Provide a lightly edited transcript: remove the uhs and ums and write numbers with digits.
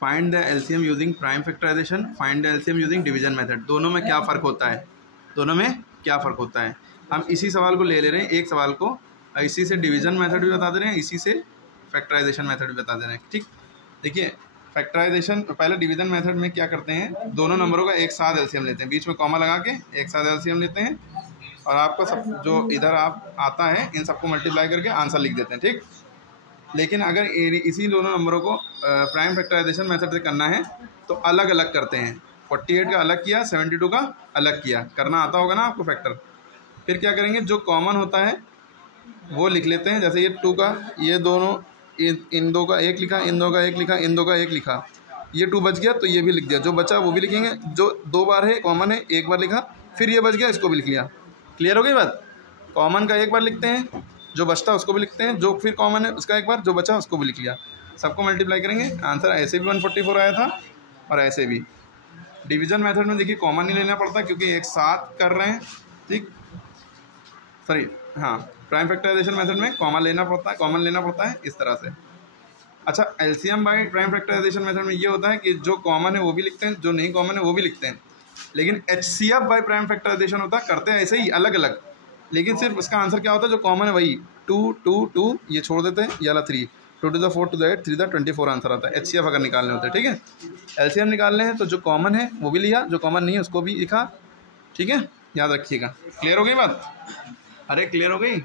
Find the LCM using prime factorization, find the LCM using division method. दोनों में क्या फ़र्क होता है, दोनों में क्या फ़र्क होता है। हम इसी सवाल को ले रहे हैं, एक सवाल को इसी से डिवीजन मेथड भी बता दे रहे हैं, इसी से फैक्टराइजेशन मेथड भी बता दे रहे हैं। ठीक, देखिए फैक्टराइजेशन पहले डिवीजन मेथड में क्या करते हैं, दोनों नंबरों का एक साथ एलसीएम लेते हैं, बीच में कॉमा लगा के एक साथ एलसीएम लेते हैं और आपको सब जो इधर आप आता है इन सबको मल्टीप्लाई करके आंसर लिख देते हैं। ठीक, लेकिन अगर इसी दोनों नंबरों को प्राइम फैक्टराइजेशन मेथड से करना है तो अलग अलग करते हैं। 48 का अलग किया, 72 का अलग किया, करना आता होगा ना आपको फैक्टर। फिर क्या करेंगे, जो कॉमन होता है वो लिख लेते हैं, जैसे ये 2 का, ये दोनों इन दो का एक लिखा, इन दो का एक लिखा, इन दो का एक लिखा, ये 2 बच गया तो ये भी लिख दिया, जो बचा वो भी लिखेंगे, जो 2 बार है कॉमन है एक बार लिखा, फिर ये बच गया इसको भी लिख लिया। क्लियर हो गई बात। कॉमन का एक बार लिखते हैं, जो बचता है उसको भी लिखते हैं, जो फिर कॉमन है उसका एक बार, जो बचा उसको भी लिख लिया, सबको मल्टीप्लाई करेंगे। आंसर ऐसे भी 144 आया था और ऐसे भी। डिवीजन मेथड में देखिए कॉमन नहीं लेना पड़ता क्योंकि एक साथ कर रहे हैं। ठीक, सॉरी, हाँ, प्राइम फैक्टराइजेशन मेथड में कॉमन लेना पड़ता है इस तरह से। अच्छा, LCM by prime factorization method में ये होता है कि जो कॉमन है वो भी लिखते हैं, जो नहीं कॉमन है वो भी लिखते हैं। लेकिन एचसीएफ बाय प्राइम फैक्टराइजेशन होता है, करते हैं ऐसे ही अलग अलग, लेकिन सिर्फ उसका आंसर क्या होता है, जो कॉमन है वही 2 2 2 ये छोड़ देते हैं, ये वाला 3, 2 to the 4 to the 8 3 to the 24 answer आता है। एचसीएफ अगर निकालने होते हैं। ठीक है, एलसीएम निकालने हैं तो जो कॉमन है वो भी लिया, जो कॉमन नहीं है उसको भी लिखा। ठीक है, याद रखिएगा। क्लियर हो गई बात? अरे क्लियर हो गई।